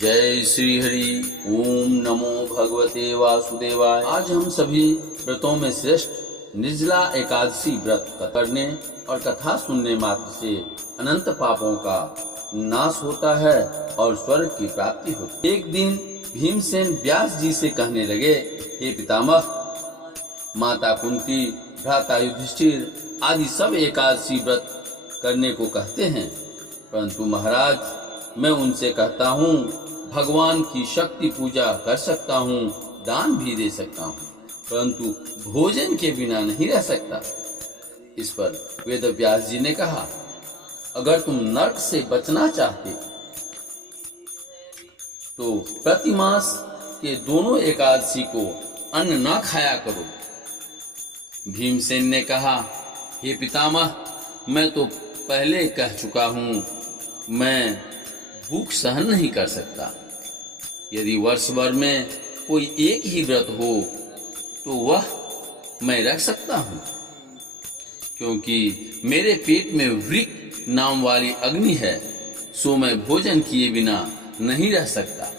जय श्री हरि। ओम नमो भगवते वासुदेवाय। आज हम सभी व्रतों में श्रेष्ठ निर्जला एकादशी व्रत करने और कथा सुनने मात्र से अनंत पापों का नाश होता है और स्वर्ग की प्राप्ति होती है। एक दिन भीमसेन व्यास जी से कहने लगे, हे पितामह, माता कुंती, भ्राता युधिष्ठिर आदि सब एकादशी व्रत करने को कहते हैं, परंतु महाराज, मैं उनसे कहता हूँ, भगवान की शक्ति पूजा कर सकता हूँ, दान भी दे सकता हूँ, परंतु भोजन के बिना नहीं रह सकता। इस पर वेद व्यास जी ने कहा, अगर तुम नरक से बचना चाहते तो प्रतिमास के दोनों एकादशी को अन्न न खाया करो। भीमसेन ने कहा, हे पितामह, मैं तो पहले कह चुका हूँ, मैं भूख सहन नहीं कर सकता। यदि वर्ष भर में कोई एक ही व्रत हो तो वह मैं रख सकता हूँ, क्योंकि मेरे पेट में वृक नाम वाली अग्नि है, सो मैं भोजन किए बिना नहीं रह सकता।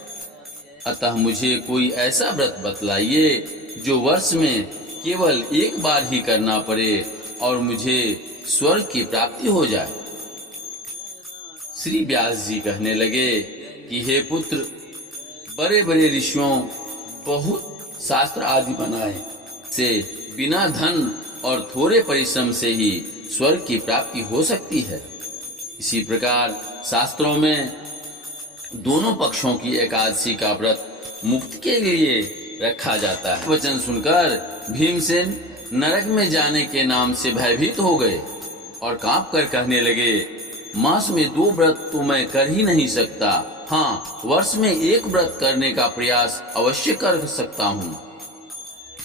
अतः मुझे कोई ऐसा व्रत बतलाइए जो वर्ष में केवल एक बार ही करना पड़े और मुझे स्वर्ग की प्राप्ति हो जाए। श्री व्यास जी कहने लगे कि हे पुत्र, बड़े बड़े ऋषियों बहुत शास्त्र आदि बनाए से बिना धन और थोड़े परिश्रम से ही स्वर्ग की प्राप्ति हो सकती है। इसी प्रकार शास्त्रों में दोनों पक्षों की एकादशी का व्रत मुक्ति के लिए रखा जाता है। वचन सुनकर भीमसेन नरक में जाने के नाम से भयभीत हो गए और कांप कर कहने लगे, मास में 2 व्रत तो मैं कर ही नहीं सकता। हाँ, वर्ष में एक व्रत करने का प्रयास अवश्य कर सकता हूँ।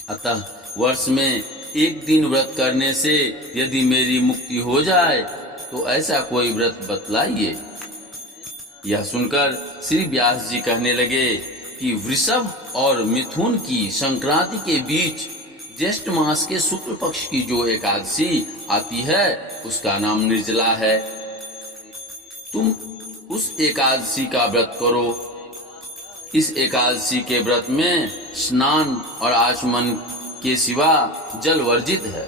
अतः वर्ष में एक दिन व्रत करने से यदि मेरी मुक्ति हो जाए तो ऐसा कोई व्रत बतलाइए। यह सुनकर श्री व्यास जी कहने लगे कि वृषभ और मिथुन की संक्रांति के बीच ज्येष्ठ मास के शुक्ल पक्ष की जो एकादशी आती है उसका नाम निर्जला है। तुम उस एकादशी का व्रत करो। इस एकादशी के व्रत में स्नान और आचमन के सिवा जल वर्जित है।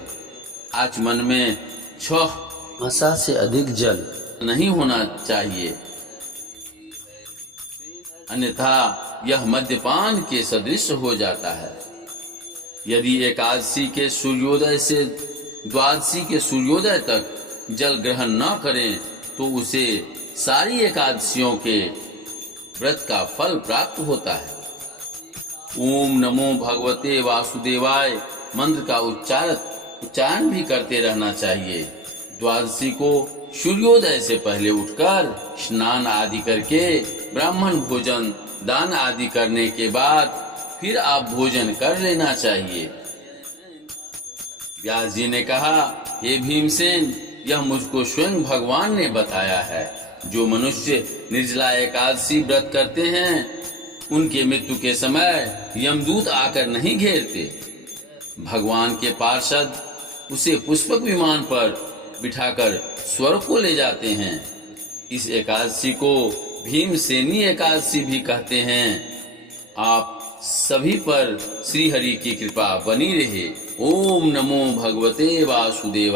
आचमन में 6 मसा से अधिक जल नहीं होना चाहिए, अन्यथा यह मद्यपान के सदृश हो जाता है। यदि एकादशी के सूर्योदय से द्वादशी के सूर्योदय तक जल ग्रहण न करें तो उसे सारी एकादशियों के व्रत का फल प्राप्त होता है। ओम नमो भगवते वासुदेवाय मंत्र का उच्चारण भी करते रहना चाहिए। द्वादशी को सूर्योदय से पहले उठकर स्नान आदि करके ब्राह्मण भोजन दान आदि करने के बाद फिर आप भोजन कर लेना चाहिए। व्यास जी ने कहा, हे भीमसेन, यह मुझको स्वयं भगवान ने बताया है। जो मनुष्य निर्जला एकादशी व्रत करते हैं उनके मृत्यु के समय यमदूत आकर नहीं घेरते। भगवान के पार्षद उसे पुष्पक विमान पर बिठाकर स्वर्ग को ले जाते हैं। इस एकादशी को भीमसेनी एकादशी भी कहते हैं। आप सभी पर श्री हरि की कृपा बनी रहे। ओम नमो भगवते वासुदेवाय।